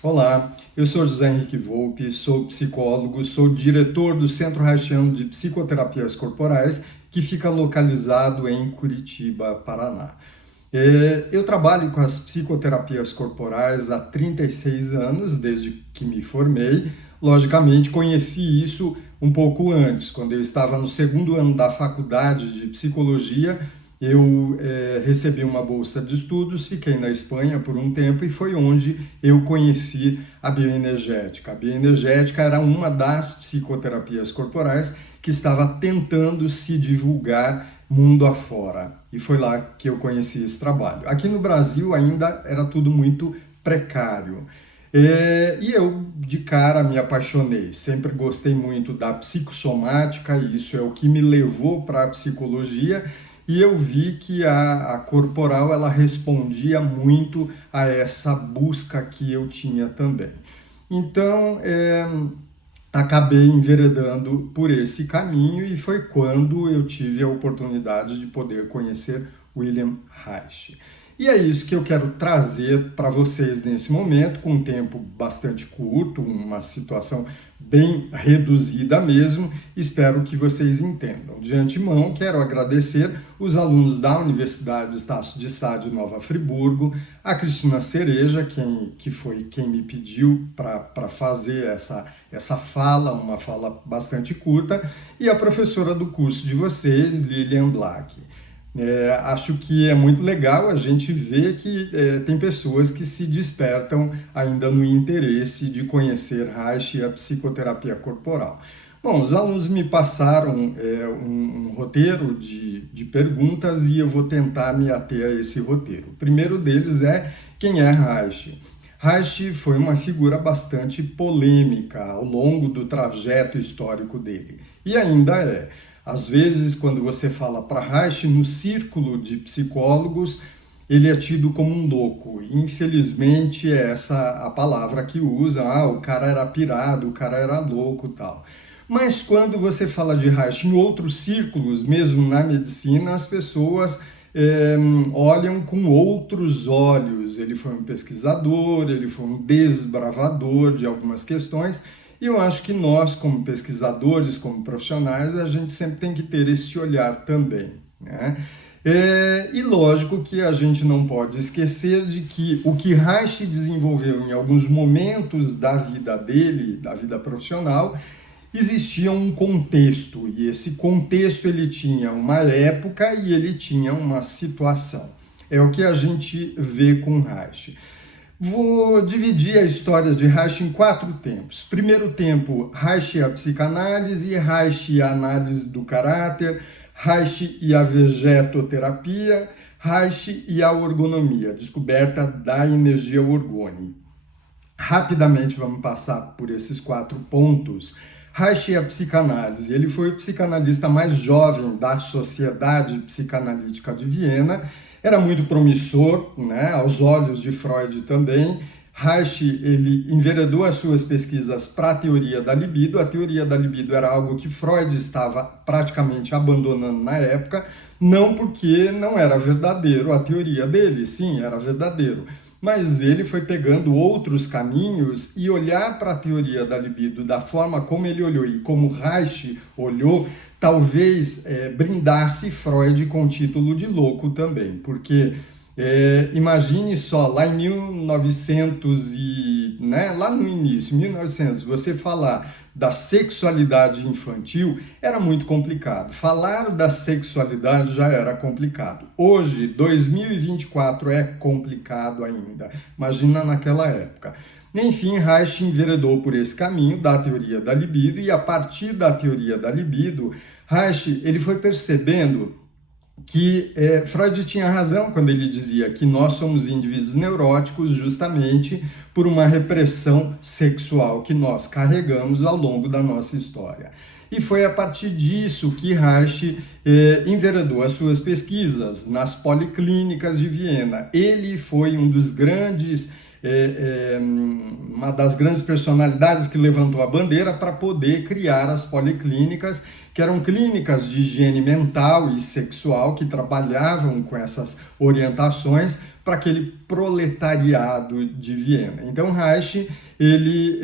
Olá, eu sou José Henrique Volpi, sou psicólogo, sou diretor do Centro Haitiano de Psicoterapias Corporais, que fica localizado em Curitiba, Paraná. Eu trabalho com as psicoterapias corporais há 36 anos, desde que me formei. Logicamente, conheci isso um pouco antes, quando eu estava no segundo ano da faculdade de psicologia. Eu recebi uma bolsa de estudos, fiquei na Espanha por um tempo e foi onde eu conheci a bioenergética. A bioenergética era uma das psicoterapias corporais que estava tentando se divulgar mundo afora. E foi lá que eu conheci esse trabalho. Aqui no Brasil ainda era tudo muito precário. E eu, de cara, me apaixonei. Sempre gostei muito da psicossomática, e isso é o que me levou para a psicologia. E eu vi que a corporal ela respondia muito a essa busca que eu tinha também. Então, acabei enveredando por esse caminho e foi quando eu tive a oportunidade de poder conhecer William Reich. E é isso que eu quero trazer para vocês nesse momento, com um tempo bastante curto, uma situação bem reduzida mesmo. Espero que vocês entendam. De antemão, quero agradecer os alunos da Universidade Estácio de Sá de Nova Friburgo, a Cristina Cereja, que foi quem me pediu para fazer essa fala, uma fala bastante curta, e a professora do curso de vocês, Lilian Black. Acho que é muito legal a gente ver que tem pessoas que se despertam ainda no interesse de conhecer Reich e a psicoterapia corporal. Bom, os alunos me passaram um roteiro de perguntas e eu vou tentar me ater a esse roteiro. O primeiro deles é: quem é Reich? Reich foi uma figura bastante polêmica ao longo do trajeto histórico dele, e ainda é. Às vezes, quando você fala para Reich, no círculo de psicólogos, ele é tido como um louco. Infelizmente, é essa a palavra que usa. O cara era pirado, o cara era louco e tal. Mas quando você fala de Reich em outros círculos, mesmo na medicina, as pessoas olham com outros olhos. Ele foi um pesquisador, ele foi um desbravador de algumas questões. E eu acho que nós, como pesquisadores, como profissionais, a gente sempre tem que ter esse olhar também, né? E lógico que a gente não pode esquecer de que o que Reich desenvolveu em alguns momentos da vida dele, da vida profissional, existia um contexto, e esse contexto ele tinha uma época e ele tinha uma situação. É o que a gente vê com Reich. Vou dividir a história de Reich em 4 tempos. Primeiro tempo, Reich e a psicanálise, Reich e a análise do caráter, Reich e a vegetoterapia, Reich e a orgonomia, descoberta da energia orgone. Rapidamente vamos passar por esses 4 pontos. Reich e a psicanálise. Ele foi o psicanalista mais jovem da Sociedade Psicanalítica de Viena. Era muito promissor, né, aos olhos de Freud também. Reich ele enveredou as suas pesquisas para a teoria da libido. A teoria da libido era algo que Freud estava praticamente abandonando na época, não porque não era verdadeiro a teoria dele, sim, era verdadeiro, mas ele foi pegando outros caminhos e olhar para a teoria da libido da forma como ele olhou e como Reich olhou, talvez brindasse Freud com o título de louco também, porque imagine só, lá em 1900 lá no início, 1900, você falar da sexualidade infantil era muito complicado. Falar da sexualidade já era complicado. Hoje, 2024, é complicado ainda. Imagina naquela época. Enfim, Reich enveredou por esse caminho da teoria da libido e a partir da teoria da libido, Reich ele foi percebendo que Freud tinha razão quando ele dizia que nós somos indivíduos neuróticos justamente por uma repressão sexual que nós carregamos ao longo da nossa história. E foi a partir disso que Reich enveredou as suas pesquisas nas policlínicas de Viena. Ele foi um dos grandes uma das grandes personalidades que levantou a bandeira para poder criar as policlínicas, que eram clínicas de higiene mental e sexual que trabalhavam com essas orientações para aquele proletariado de Viena. Então Reich, ele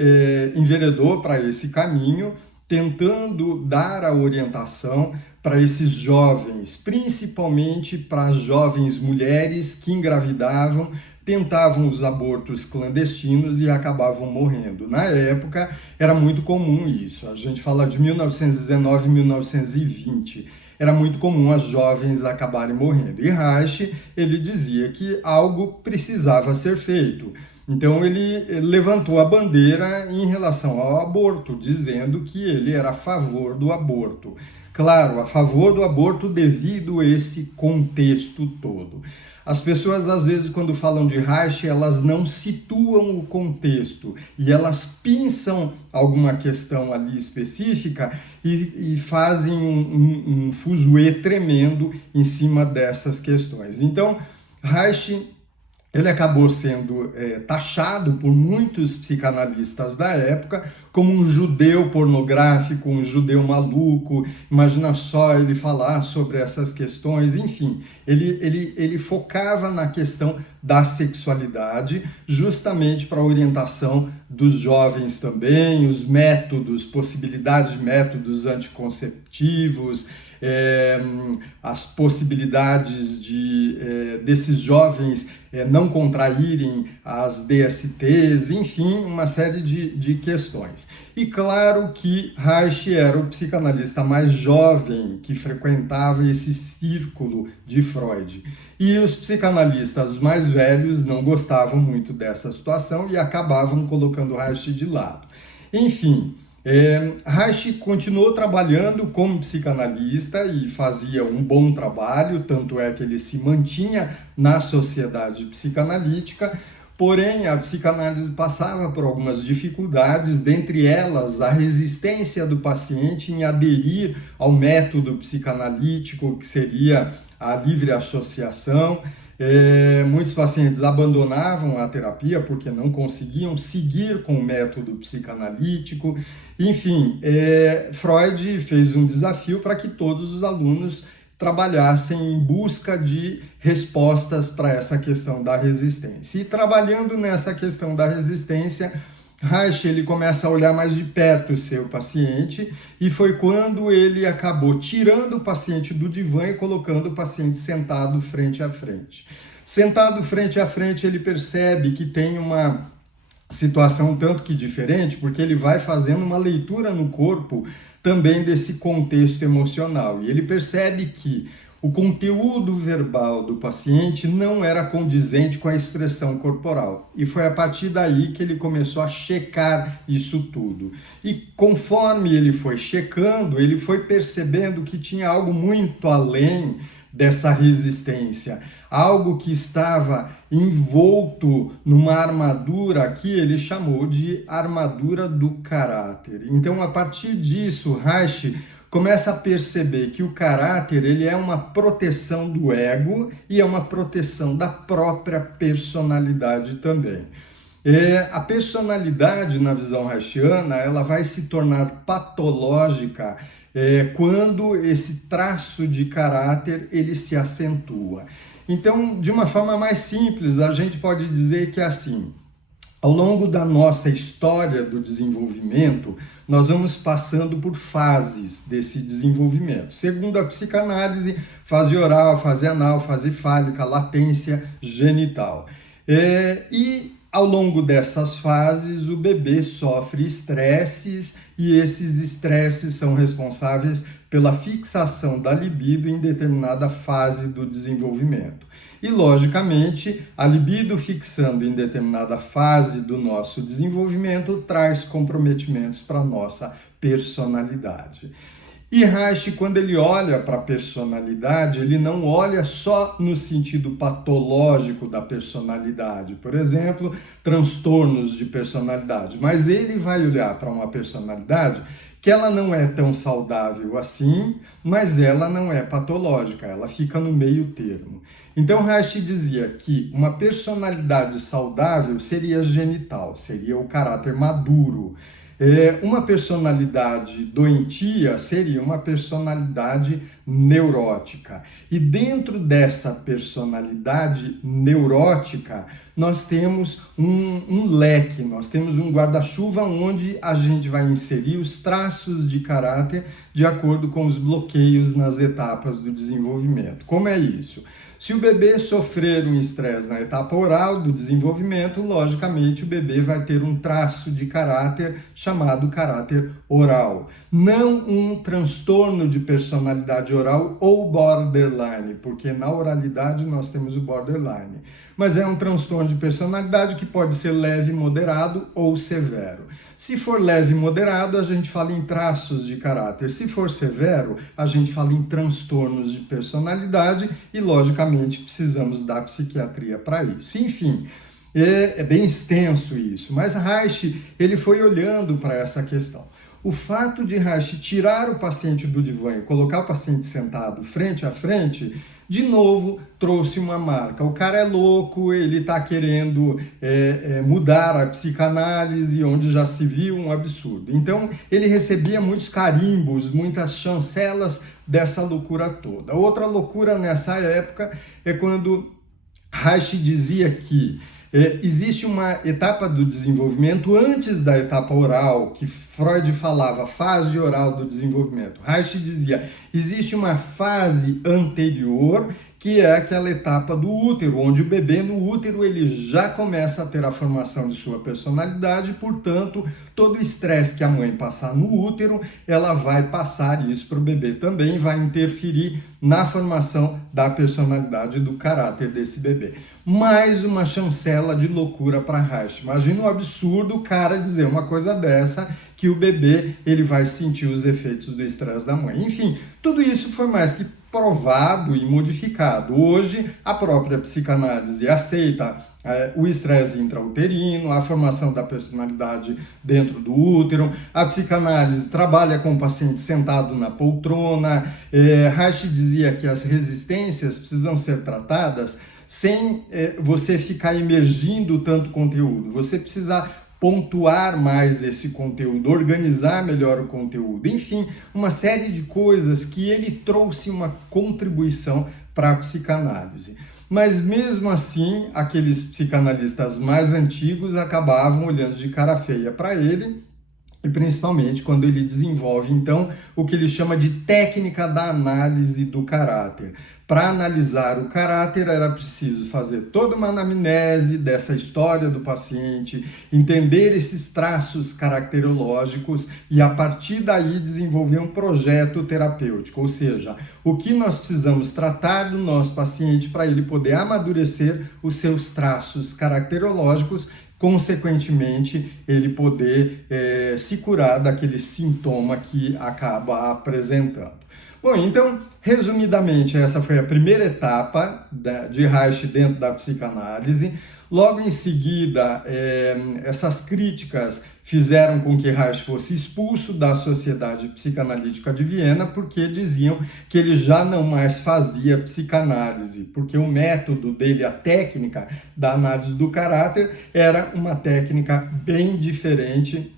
enveredou para esse caminho, tentando dar a orientação para esses jovens, principalmente para as jovens mulheres que engravidavam, tentavam os abortos clandestinos e acabavam morrendo. Na época, era muito comum isso. A gente fala de 1919 e 1920. Era muito comum as jovens acabarem morrendo. E Reich, ele dizia que algo precisava ser feito. Então ele levantou a bandeira em relação ao aborto, dizendo que ele era a favor do aborto. Claro, a favor do aborto devido a esse contexto todo. As pessoas, às vezes, quando falam de Reich, elas não situam o contexto e elas pinçam alguma questão ali específica e fazem um fuzuê tremendo em cima dessas questões. Então, Reich, ele acabou sendo taxado por muitos psicanalistas da época como um judeu pornográfico, um judeu maluco. Imagina só ele falar sobre essas questões. Enfim, ele focava na questão da sexualidade, justamente para a orientação dos jovens também, os métodos, possibilidades de métodos anticonceptivos, as possibilidades desses jovens não contraírem as DSTs, enfim, uma série de questões. E claro que Reich era o psicanalista mais jovem que frequentava esse círculo de Freud. E os psicanalistas mais velhos não gostavam muito dessa situação e acabavam colocando Reich de lado. Enfim, Reich continuou trabalhando como psicanalista e fazia um bom trabalho, tanto é que ele se mantinha na sociedade psicanalítica, porém a psicanálise passava por algumas dificuldades, dentre elas a resistência do paciente em aderir ao método psicanalítico, que seria a livre associação. Muitos pacientes abandonavam a terapia porque não conseguiam seguir com o método psicanalítico. Enfim, Freud fez um desafio para que todos os alunos trabalhassem em busca de respostas para essa questão da resistência. E trabalhando nessa questão da resistência, Reich, ele começa a olhar mais de perto o seu paciente, e foi quando ele acabou tirando o paciente do divã e colocando o paciente sentado frente a frente. Sentado frente a frente, ele percebe que tem uma situação um tanto que diferente, porque ele vai fazendo uma leitura no corpo também desse contexto emocional, e ele percebe que o conteúdo verbal do paciente não era condizente com a expressão corporal. E foi a partir daí que ele começou a checar isso tudo. E conforme ele foi checando, ele foi percebendo que tinha algo muito além dessa resistência. Algo que estava envolto numa armadura que ele chamou de armadura do caráter. Então, a partir disso, Reich começa a perceber que o caráter, ele é uma proteção do ego e é uma proteção da própria personalidade também. A personalidade, na visão reichiana, ela vai se tornar patológica quando esse traço de caráter ele se acentua. Então, de uma forma mais simples, a gente pode dizer que é assim: ao longo da nossa história do desenvolvimento, nós vamos passando por fases desse desenvolvimento. Segundo a psicanálise, fase oral, fase anal, fase fálica, latência genital. E ao longo dessas fases, o bebê sofre estresses, e esses estresses são responsáveis pela fixação da libido em determinada fase do desenvolvimento. E, logicamente, a libido fixando em determinada fase do nosso desenvolvimento traz comprometimentos para a nossa personalidade. E Reich, quando ele olha para a personalidade, ele não olha só no sentido patológico da personalidade, por exemplo, transtornos de personalidade, mas ele vai olhar para uma personalidade que ela não é tão saudável assim, mas ela não é patológica, ela fica no meio termo. Então Reich dizia que uma personalidade saudável seria genital, seria o caráter maduro. Uma personalidade doentia seria uma personalidade neurótica. E dentro dessa personalidade neurótica, nós temos um leque, nós temos um guarda-chuva onde a gente vai inserir os traços de caráter de acordo com os bloqueios nas etapas do desenvolvimento. Como é isso? Se o bebê sofrer um estresse na etapa oral do desenvolvimento, logicamente o bebê vai ter um traço de caráter chamado caráter oral. Não um transtorno de personalidade oral ou borderline, porque na oralidade nós temos o borderline. Mas é um transtorno de personalidade que pode ser leve, moderado ou severo. Se for leve e moderado, a gente fala em traços de caráter. Se for severo, a gente fala em transtornos de personalidade e, logicamente, precisamos da psiquiatria para isso. Enfim, é bem extenso isso, mas Reich, ele foi olhando para essa questão. O fato de Reich tirar o paciente do divã e colocar o paciente sentado frente a frente, de novo, trouxe uma marca. O cara é louco, ele está querendo mudar a psicanálise, onde já se viu um absurdo. Então, ele recebia muitos carimbos, muitas chancelas dessa loucura toda. Outra loucura nessa época é quando Reich dizia que existe uma etapa do desenvolvimento antes da etapa oral, que Freud falava fase oral do desenvolvimento. Reich dizia, existe uma fase anterior, que é aquela etapa do útero, onde o bebê no útero ele já começa a ter a formação de sua personalidade, portanto, todo o estresse que a mãe passar no útero, ela vai passar isso para o bebê também, vai interferir na formação da personalidade e do caráter desse bebê. Mais uma chancela de loucura para Reich. Imagina um absurdo o cara dizer uma coisa dessa, que o bebê ele vai sentir os efeitos do estresse da mãe. Enfim, tudo isso foi mais que provado e modificado. Hoje, a própria psicanálise aceita o estresse intrauterino, a formação da personalidade dentro do útero, a psicanálise trabalha com o paciente sentado na poltrona. Reich dizia que as resistências precisam ser tratadas sem você ficar emergindo tanto conteúdo. Você precisa pontuar mais esse conteúdo, organizar melhor o conteúdo, enfim, uma série de coisas que ele trouxe uma contribuição para a psicanálise. Mas mesmo assim, aqueles psicanalistas mais antigos acabavam olhando de cara feia para ele, e principalmente quando ele desenvolve, então, o que ele chama de técnica da análise do caráter. Para analisar o caráter, era preciso fazer toda uma anamnese dessa história do paciente, entender esses traços caracterológicos e, a partir daí, desenvolver um projeto terapêutico. Ou seja, o que nós precisamos tratar do nosso paciente para ele poder amadurecer os seus traços caracterológicos, consequentemente, ele poder se curar daquele sintoma que acaba apresentando. Bom, então, resumidamente, essa foi a primeira etapa de Reich dentro da psicanálise. Logo em seguida, essas críticas fizeram com que Reich fosse expulso da Sociedade Psicanalítica de Viena, porque diziam que ele já não mais fazia psicanálise, porque o método dele, a técnica da análise do caráter, era uma técnica bem diferente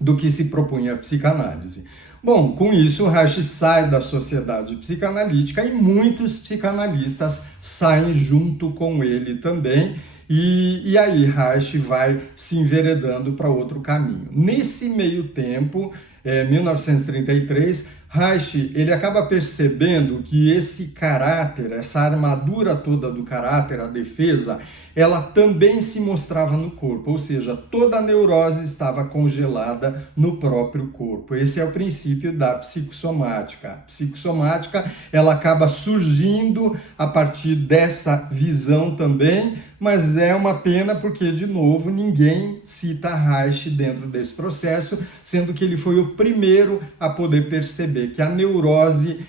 do que se propunha a psicanálise. Bom, com isso, Reich sai da Sociedade Psicanalítica e muitos psicanalistas saem junto com ele também. E aí Reich vai se enveredando para outro caminho. Nesse meio tempo, 1933, Reich ele acaba percebendo que esse caráter, essa armadura toda do caráter, a defesa, ela também se mostrava no corpo, ou seja, toda a neurose estava congelada no próprio corpo. Esse é o princípio da psicossomática. A psicossomática, ela acaba surgindo a partir dessa visão também, mas é uma pena porque, de novo, ninguém cita Reich dentro desse processo, sendo que ele foi o primeiro a poder perceber que a neurose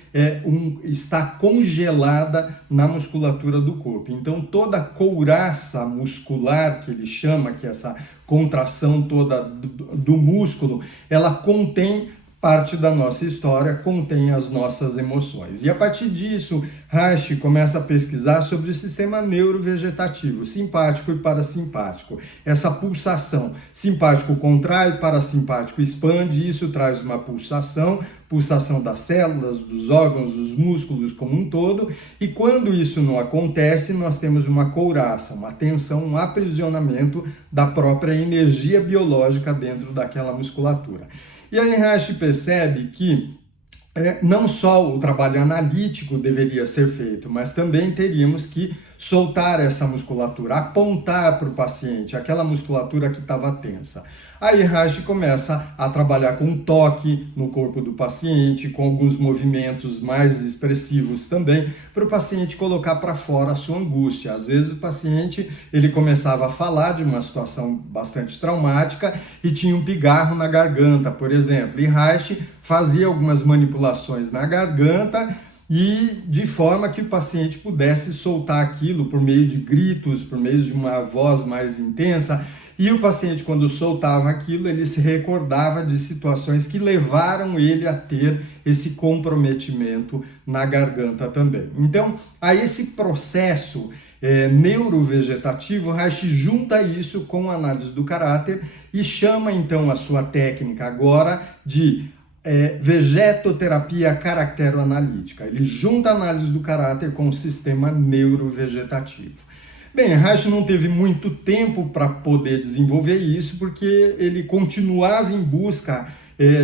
está congelada na musculatura do corpo. Então, toda a couraça muscular, que ele chama, que é essa contração toda do músculo, ela contém parte da nossa história, contém as nossas emoções. E a partir disso, Reich começa a pesquisar sobre o sistema neurovegetativo, simpático e parasimpático. Essa pulsação, simpático contrai, parasimpático expande, isso traz uma pulsação das células, dos órgãos, dos músculos como um todo, e quando isso não acontece, nós temos uma couraça, uma tensão, um aprisionamento da própria energia biológica dentro daquela musculatura. E aí Reich percebe que não só o trabalho analítico deveria ser feito, mas também teríamos que soltar essa musculatura, apontar para o paciente aquela musculatura que estava tensa. Aí Reich começa a trabalhar com toque no corpo do paciente, com alguns movimentos mais expressivos também, para o paciente colocar para fora a sua angústia. Às vezes o paciente ele começava a falar de uma situação bastante traumática e tinha um pigarro na garganta, por exemplo, e Reich fazia algumas manipulações na garganta e de forma que o paciente pudesse soltar aquilo por meio de gritos, por meio de uma voz mais intensa. E o paciente, quando soltava aquilo, ele se recordava de situações que levaram ele a ter esse comprometimento na garganta também. Então, a esse processo neurovegetativo, Reich junta isso com a análise do caráter e chama então a sua técnica agora de vegetoterapia caracteroanalítica. Ele junta a análise do caráter com o sistema neurovegetativo. Bem, Reich não teve muito tempo para poder desenvolver isso, porque ele continuava em busca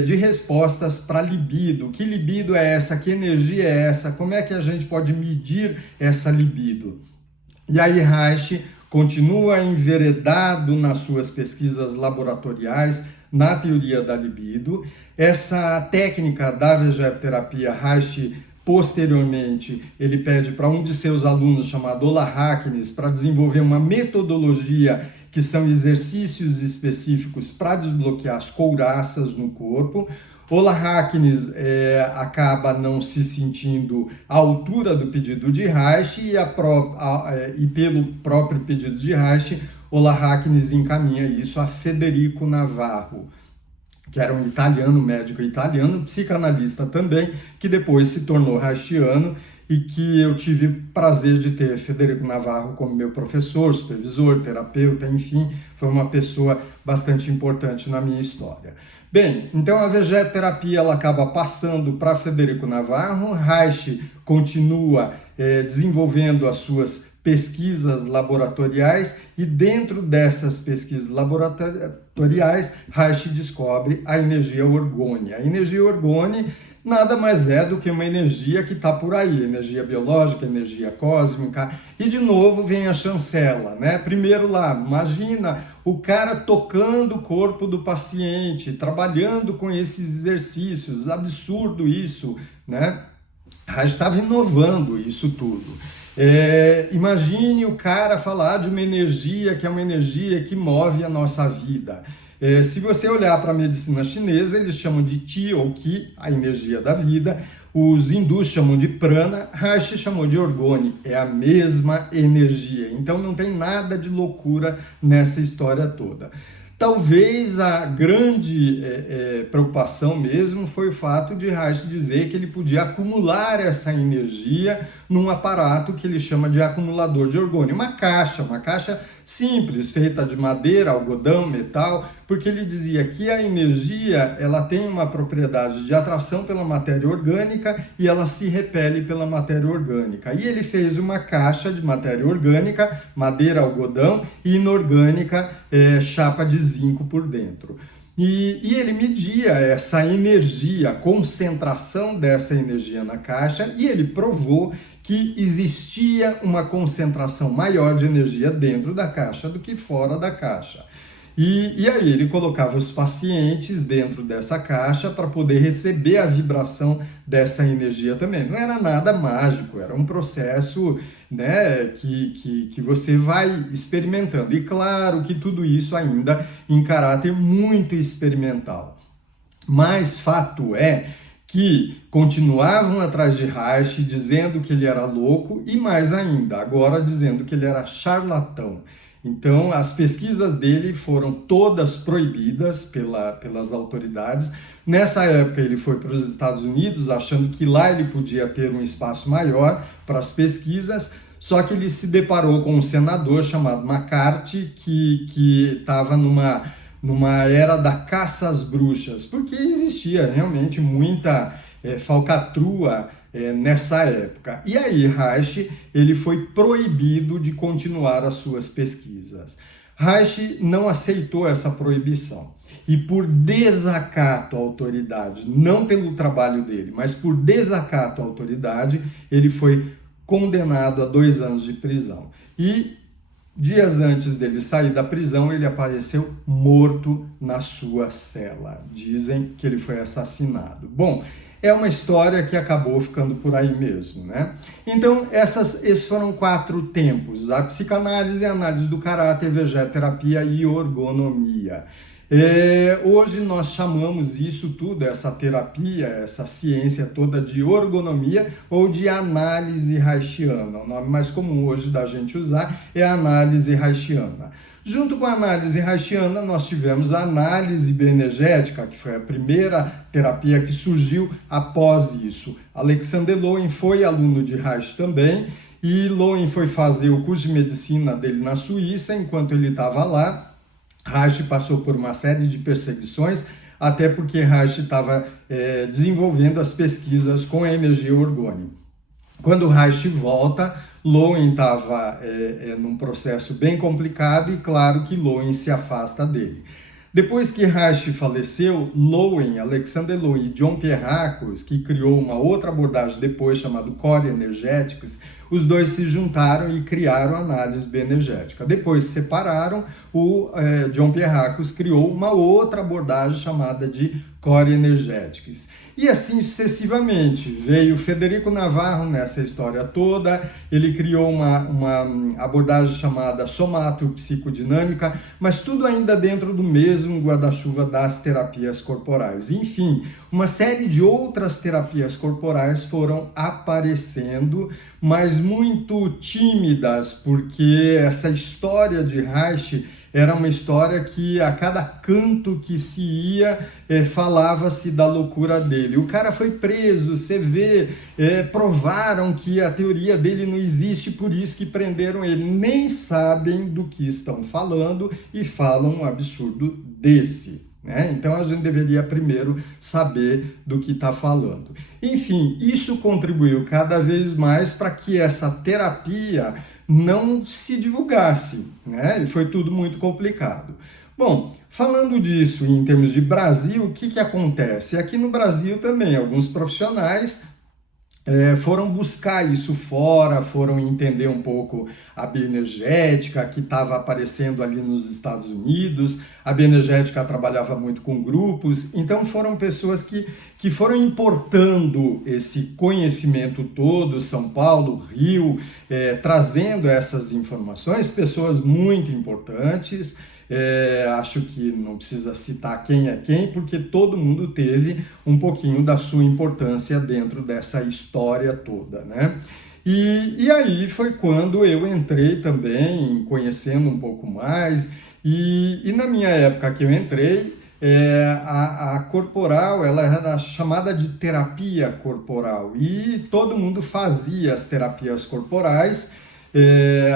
de respostas para libido. Que libido é essa? Que energia é essa? Como é que a gente pode medir essa libido? E aí Reich continua enveredado nas suas pesquisas laboratoriais na teoria da libido. Essa técnica da vegetoterapia, Reich posteriormente, ele pede para um de seus alunos, chamado Ola Hacknes, para desenvolver uma metodologia que são exercícios específicos para desbloquear as couraças no corpo. Ola Hacknes acaba não se sentindo à altura do pedido de Reich e pelo próprio pedido de Reich, Ola Hacknes encaminha isso a Federico Navarro, que era um italiano, médico italiano, psicanalista também, que depois se tornou reichiano e que eu tive prazer de ter Federico Navarro como meu professor, supervisor, terapeuta, enfim, foi uma pessoa bastante importante na minha história. Bem, então a vegetoterapia ela acaba passando para Federico Navarro, Reich continua desenvolvendo as suas pesquisas laboratoriais e dentro dessas pesquisas laboratoriais, Reich descobre a energia orgone. A energia orgone nada mais é do que uma energia que está por aí, energia biológica, energia cósmica. E de novo vem a chancela, né? Primeiro lá, imagina o cara tocando o corpo do paciente, trabalhando com esses exercícios, absurdo isso, né? Reich estava inovando isso tudo. Imagine o cara falar de uma energia que é uma energia que move a nossa vida. Se você olhar para a medicina chinesa, eles chamam de Qi ou Qi, a energia da vida. Os hindus chamam de prana, Reich chamou de orgone. É a mesma energia. Então não tem nada de loucura nessa história toda. Talvez a grande preocupação mesmo foi o fato de Reich dizer que ele podia acumular essa energia num aparato que ele chama de acumulador de orgone. Uma caixa simples, feita de madeira, algodão, metal, porque ele dizia que a energia ela tem uma propriedade de atração pela matéria orgânica e ela se repele pela matéria orgânica. E ele fez uma caixa de matéria orgânica, madeira, algodão, e inorgânica, chapa de zinco por dentro. E ele media essa energia, a concentração dessa energia na caixa, e ele provou que existia uma concentração maior de energia dentro da caixa do que fora da caixa. E aí ele colocava os pacientes dentro dessa caixa para poder receber a vibração dessa energia também. Não era nada mágico, era um processo, né, que você vai experimentando. E claro que tudo isso ainda em caráter muito experimental. Mas fato é que continuavam atrás de Reich dizendo que ele era louco e mais ainda, agora dizendo que ele era charlatão. Então, as pesquisas dele foram todas proibidas pelas autoridades. Nessa época, ele foi para os Estados Unidos, achando que lá ele podia ter um espaço maior para as pesquisas, só que ele se deparou com um senador chamado McCarthy, que estava numa era da caça às bruxas, porque existia realmente muita falcatrua nessa época. E aí Reich ele foi proibido de continuar as suas pesquisas. Reich não aceitou essa proibição e por desacato à autoridade, não pelo trabalho dele, mas por desacato à autoridade, ele foi condenado a 2 anos de prisão. E dias antes dele sair da prisão, ele apareceu morto na sua cela. Dizem que ele foi assassinado. Bom, é uma história que acabou ficando por aí mesmo, né? Então, esses foram 4 tempos: a psicanálise, a análise do caráter, vegeterapia e ergonomia. Hoje nós chamamos isso tudo, essa terapia, essa ciência toda, de ergonomia ou de análise reichiana. O nome mais comum hoje da gente usar é a análise reichiana. Junto com a análise reichiana, nós tivemos a análise bioenergética, que foi a primeira terapia que surgiu após isso. Alexander Lowen foi aluno de Reich também, e Lowen foi fazer o curso de medicina dele na Suíça. Enquanto ele estava lá, Reich passou por uma série de perseguições, até porque Reich estava desenvolvendo as pesquisas com a energia orgânica. Quando Reich volta, Lowen estava num processo bem complicado e claro que Lowen se afasta dele. Depois que Reich faleceu, Lowen, Alexander Lowen e John Pierrakos, que criou uma outra abordagem depois chamada Core Energetics, os dois se juntaram e criaram a análise bioenergética. Depois se separaram, o John Pierrakos criou uma outra abordagem chamada de Core Energetics. E assim sucessivamente. Veio Federico Navarro nessa história toda, ele criou uma abordagem chamada somatopsicodinâmica, mas tudo ainda dentro do mesmo guarda-chuva das terapias corporais. Enfim, uma série de outras terapias corporais foram aparecendo, mas muito tímidas, porque essa história de Reich era uma história que a cada canto que se ia, falava-se da loucura dele. O cara foi preso, você vê, provaram que a teoria dele não existe, por isso que prenderam ele. Nem sabem do que estão falando e falam um absurdo desse. Então a gente deveria primeiro saber do que está falando. Enfim, isso contribuiu cada vez mais para que essa terapia não se divulgasse, E foi tudo muito complicado. Bom, falando disso em termos de Brasil, o que acontece? Aqui no Brasil também, alguns profissionais foram buscar isso fora, foram entender um pouco a bioenergética que estava aparecendo ali nos Estados Unidos. A bioenergética trabalhava muito com grupos, então foram pessoas que foram importando esse conhecimento todo, São Paulo, Rio, trazendo essas informações, pessoas muito importantes. Acho que não precisa citar quem é quem, porque todo mundo teve um pouquinho da sua importância dentro dessa história toda, E aí foi quando eu entrei também, conhecendo um pouco mais, e na minha época que eu entrei, a corporal, ela era chamada de terapia corporal, e todo mundo fazia as terapias corporais.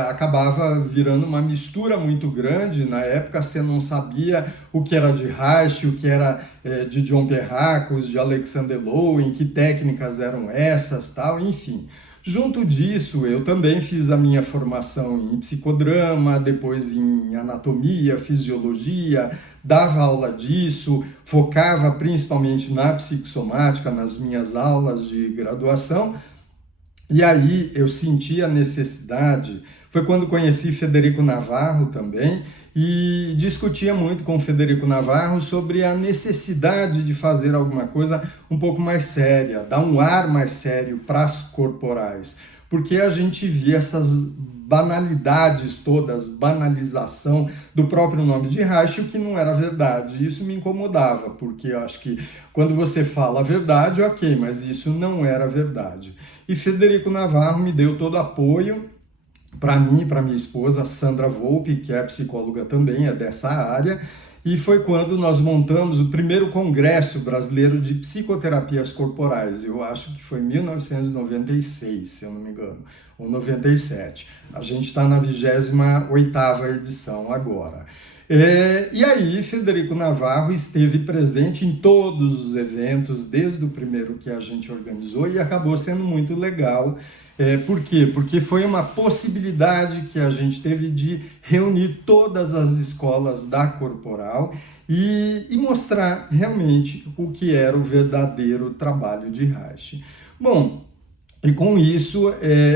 Acabava virando uma mistura muito grande. Na época você não sabia o que era de Reich, o que era de John Pierrakos, de Alexander Lowen, que técnicas eram essas, tal, enfim. Junto disso, eu também fiz a minha formação em psicodrama, depois em anatomia, fisiologia, dava aula disso, focava principalmente na psicossomática, nas minhas aulas de graduação. E aí eu senti a necessidade, foi quando conheci Federico Navarro também, e discutia muito com Federico Navarro sobre a necessidade de fazer alguma coisa um pouco mais séria, dar um ar mais sério para as corporais, porque a gente via essas banalidades todas, banalização do próprio nome de Reich, o que não era verdade. Isso me incomodava, porque eu acho que quando você fala a verdade, ok, mas isso não era verdade. E Federico Navarro me deu todo apoio, para mim e para minha esposa, Sandra Volpe, que é psicóloga também, é dessa área, e foi quando nós montamos o primeiro Congresso Brasileiro de Psicoterapias Corporais. Eu acho que foi em 1996, se eu não me engano, ou 97. A gente está na 28ª edição agora. E aí, Frederico Navarro esteve presente em todos os eventos, desde o primeiro que a gente organizou, e acabou sendo muito legal. Por quê? Porque foi uma possibilidade que a gente teve de reunir todas as escolas da Corporal e mostrar realmente o que era o verdadeiro trabalho de Reich. Bom, e com isso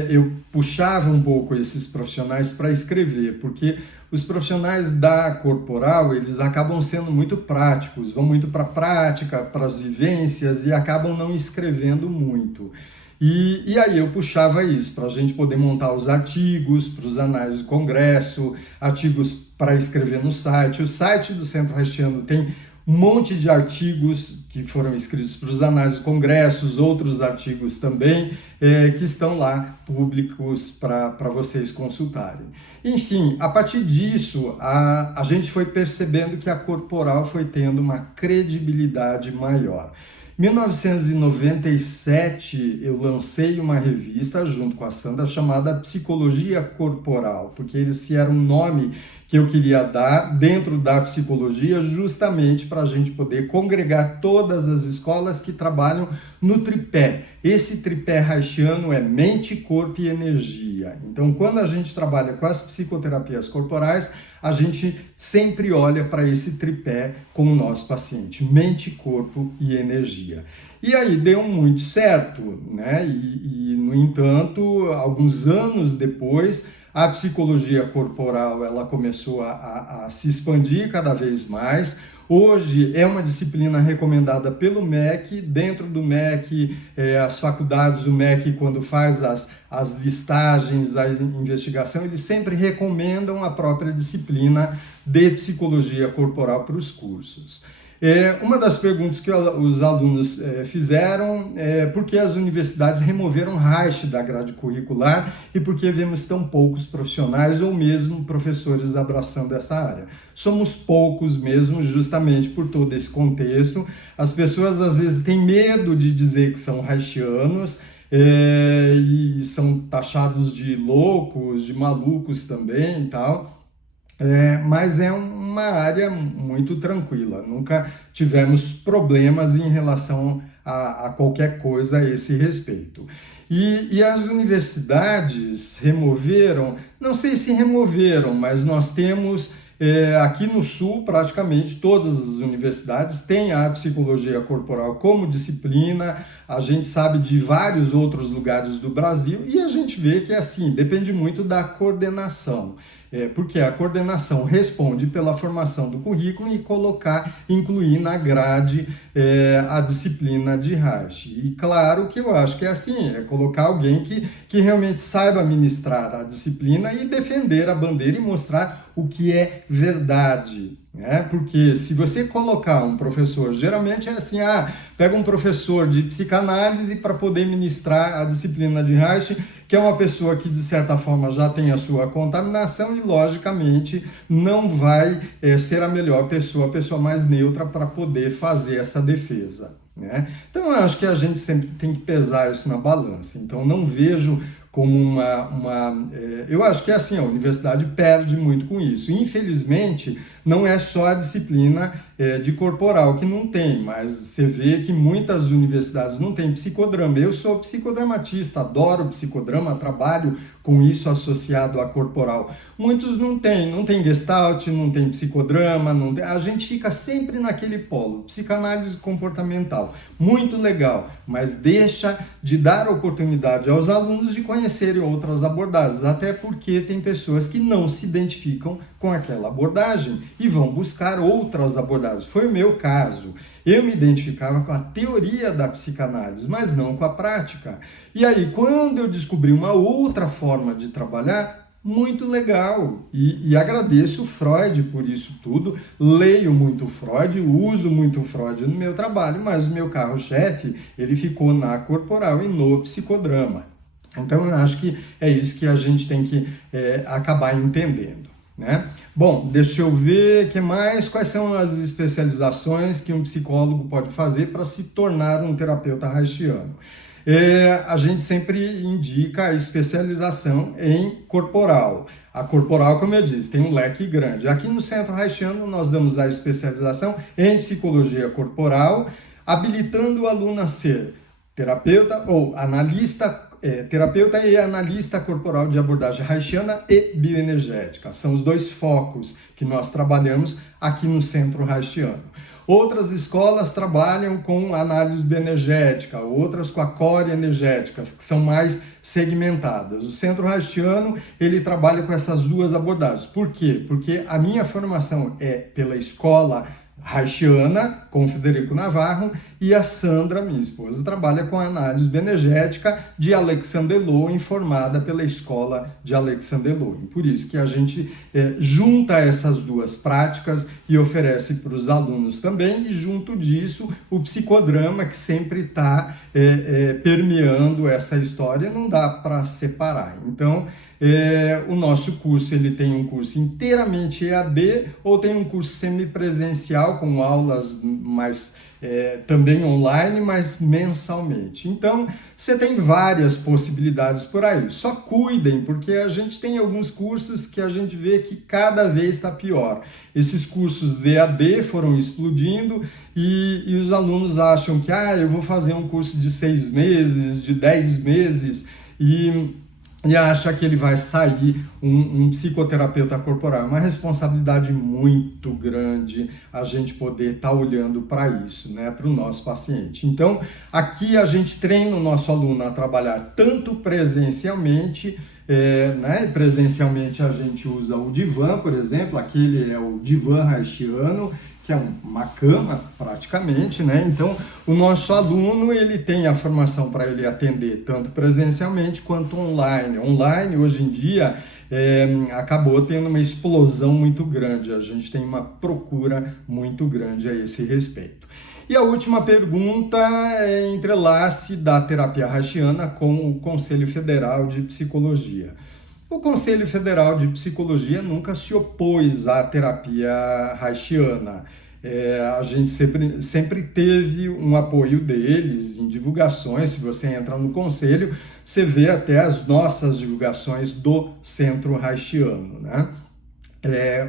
eu puxava um pouco esses profissionais para escrever, porque os profissionais da Corporal, eles acabam sendo muito práticos, vão muito para a prática, para as vivências e acabam não escrevendo muito. E aí eu puxava isso, para a gente poder montar os artigos, para os anais do congresso, artigos para escrever no site. O site do Centro Reichiano tem um monte de artigos que foram escritos para os anais do congressos, outros artigos também, que estão lá públicos para vocês consultarem. Enfim, a partir disso, a gente foi percebendo que a Corporal foi tendo uma credibilidade maior. Em 1997, eu lancei uma revista junto com a Sandra chamada Psicologia Corporal, porque esse era um nome que eu queria dar dentro da psicologia, justamente para a gente poder congregar todas as escolas que trabalham no tripé. Esse tripé reichiano é mente, corpo e energia. Então, quando a gente trabalha com as psicoterapias corporais, a gente sempre olha para esse tripé com o nosso paciente, mente, corpo e energia. E aí deu muito certo, né? No entanto, alguns anos depois, a psicologia corporal ela começou a se expandir cada vez mais. Hoje é uma disciplina recomendada pelo MEC. Dentro do MEC, as faculdades do MEC, quando faz as listagens, a investigação, eles sempre recomendam a própria disciplina de psicologia corporal para os cursos. Uma das perguntas que os alunos fizeram é por que as universidades removeram Reich da grade curricular e por que vemos tão poucos profissionais ou mesmo professores abraçando essa área. Somos poucos mesmo, justamente por todo esse contexto. As pessoas às vezes têm medo de dizer que são reichianos, e são taxados de loucos, de malucos também e tal. Mas é uma área muito tranquila, nunca tivemos problemas em relação a qualquer coisa a esse respeito. E as universidades removeram, não sei se removeram, mas nós temos aqui no Sul, praticamente todas as universidades têm a psicologia corporal como disciplina. A gente sabe de vários outros lugares do Brasil e a gente vê que assim, depende muito da coordenação. Porque a coordenação responde pela formação do currículo e incluir na grade a disciplina de Reich. E claro que eu acho que é assim, é colocar alguém que realmente saiba ministrar a disciplina e defender a bandeira e mostrar o que é verdade. Porque se você colocar um professor, geralmente é assim, pega um professor de psicanálise para poder ministrar a disciplina de Reich, que é uma pessoa que de certa forma já tem a sua contaminação e logicamente não vai ser a melhor pessoa, a pessoa mais neutra para poder fazer essa defesa. Então eu acho que a gente sempre tem que pesar isso na balança, então não vejo como eu acho que é assim, a universidade perde muito com isso. Infelizmente, não é só a disciplina de corporal que não tem, mas você vê que muitas universidades não têm psicodrama. Eu sou psicodramatista, adoro psicodrama, trabalho com isso associado a corporal. Muitos não tem Gestalt, não tem psicodrama, a gente fica sempre naquele polo, psicanálise comportamental. Muito legal, mas deixa de dar oportunidade aos alunos de conhecerem outras abordagens, até porque tem pessoas que não se identificam com aquela abordagem e vão buscar outras abordagens. Foi o meu caso. Eu me identificava com a teoria da psicanálise, mas não com a prática. E aí, quando eu descobri uma outra forma de trabalhar, muito legal. E agradeço o Freud por isso tudo. Leio muito Freud, uso muito Freud no meu trabalho, mas o meu carro-chefe, ele ficou na corporal e no psicodrama. Então, eu acho que é isso que a gente tem que acabar entendendo, né? Bom, deixa eu ver o que mais. Quais são as especializações que um psicólogo pode fazer para se tornar um terapeuta haitiano? A gente sempre indica a especialização em corporal. A corporal, como eu disse, tem um leque grande. Aqui no Centro Haitiano, nós damos a especialização em psicologia corporal, habilitando o aluno a ser terapeuta ou analista, terapeuta e analista corporal de abordagem haitiana e bioenergética. São os dois focos que nós trabalhamos aqui no Centro Haitiano. Outras escolas trabalham com análise bioenergética, outras com a core energéticas, que são mais segmentadas. O Centro Haitiano, ele trabalha com essas duas abordagens. Por quê? Porque a minha formação é pela escola haitiana, com o Federico Navarro, e a Sandra, minha esposa, trabalha com a análise bioenergética de Alexander Lowen, formada pela escola de Alexander Lowen. Por isso que a gente junta essas duas práticas e oferece para os alunos também, e junto disso o psicodrama, que sempre está permeando essa história, não dá para separar. Então, o nosso curso ele tem um curso inteiramente EAD ou tem um curso semipresencial com aulas mais também online, mas mensalmente. Então, você tem várias possibilidades por aí. Só cuidem, porque a gente tem alguns cursos que a gente vê que cada vez está pior. Esses cursos EAD foram explodindo e os alunos acham que eu vou fazer um curso de 6 meses, de 10 meses e acha que ele vai sair um psicoterapeuta corporal. É uma responsabilidade muito grande a gente poder estar olhando para isso, né, para o nosso paciente. Então, aqui a gente treina o nosso aluno a trabalhar tanto presencialmente, né, presencialmente a gente usa o divã, por exemplo, aquele é o divã haitiano, que é uma cama praticamente, né? Então, o nosso aluno, ele tem a formação para ele atender tanto presencialmente quanto online. Online, hoje em dia, acabou tendo uma explosão muito grande. A gente tem uma procura muito grande a esse respeito. E a última pergunta é entrelace da terapia haitiana com o Conselho Federal de Psicologia. O Conselho Federal de Psicologia nunca se opôs à terapia haitiana. A gente sempre teve um apoio deles em divulgações. Se você entra no Conselho, você vê até as nossas divulgações do Centro Haitiano, né?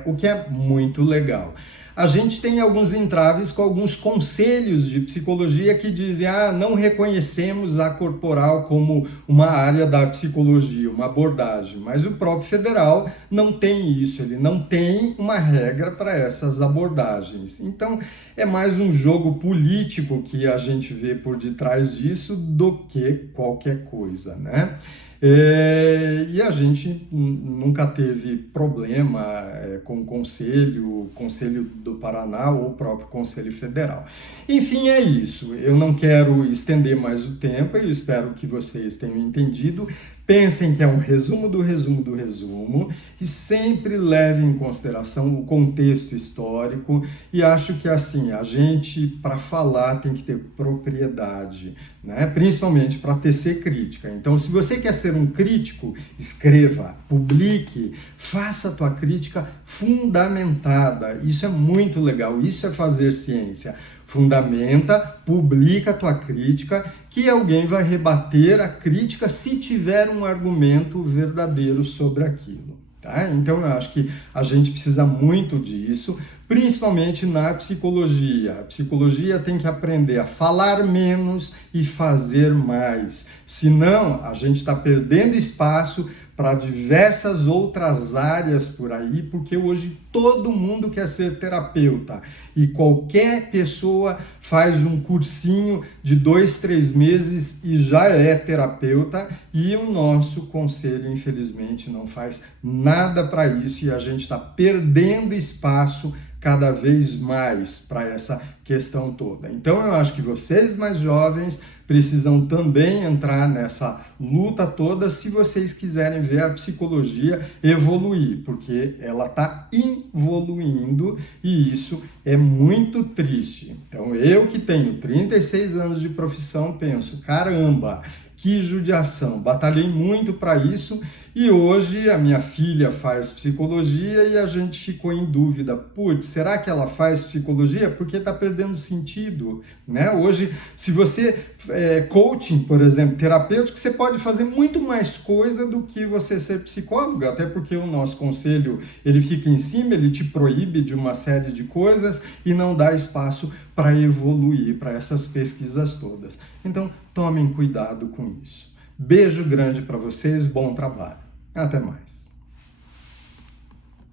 O que é muito legal. A gente tem alguns entraves com alguns conselhos de psicologia que dizem não reconhecemos a corporal como uma área da psicologia, uma abordagem, mas o próprio federal não tem isso, ele não tem uma regra para essas abordagens. Então, é mais um jogo político que a gente vê por detrás disso do que qualquer coisa, né? E a gente nunca teve problema com o Conselho do Paraná ou o próprio Conselho Federal. Enfim, é isso. Eu não quero estender mais o tempo, eu espero que vocês tenham entendido. Pensem que é um resumo do resumo do resumo e sempre levem em consideração o contexto histórico, e acho que assim, a gente para falar tem que ter propriedade, né? Principalmente para tecer crítica. Então, se você quer ser um crítico, escreva, publique, faça a tua crítica fundamentada. Isso é muito legal, isso é fazer ciência. Fundamenta, publica a tua crítica, que alguém vai rebater a crítica se tiver um argumento verdadeiro sobre aquilo. Tá? Então, eu acho que a gente precisa muito disso, principalmente na psicologia. A psicologia tem que aprender a falar menos e fazer mais. Senão, a gente está perdendo espaço para diversas outras áreas por aí, porque hoje todo mundo quer ser terapeuta e qualquer pessoa faz um cursinho de 2, 3 meses e já é terapeuta, e o nosso conselho, infelizmente, não faz nada para isso, e a gente está perdendo espaço cada vez mais para essa questão toda. Então, eu acho que vocês mais jovens precisam também entrar nessa luta toda se vocês quiserem ver a psicologia evoluir, porque ela está evoluindo e isso é muito triste. Então, eu que tenho 36 anos de profissão penso, caramba, Que judiação, batalhei muito para isso e hoje a minha filha faz psicologia e a gente ficou em dúvida, putz, será que ela faz psicologia? Porque está perdendo sentido, né? Hoje, se você coaching, por exemplo, terapêutico, você pode fazer muito mais coisa do que você ser psicólogo, até porque o nosso conselho, ele fica em cima, ele te proíbe de uma série de coisas e não dá espaço para evoluir, para essas pesquisas todas. Então, tomem cuidado com isso. Beijo grande para vocês, bom trabalho. Até mais.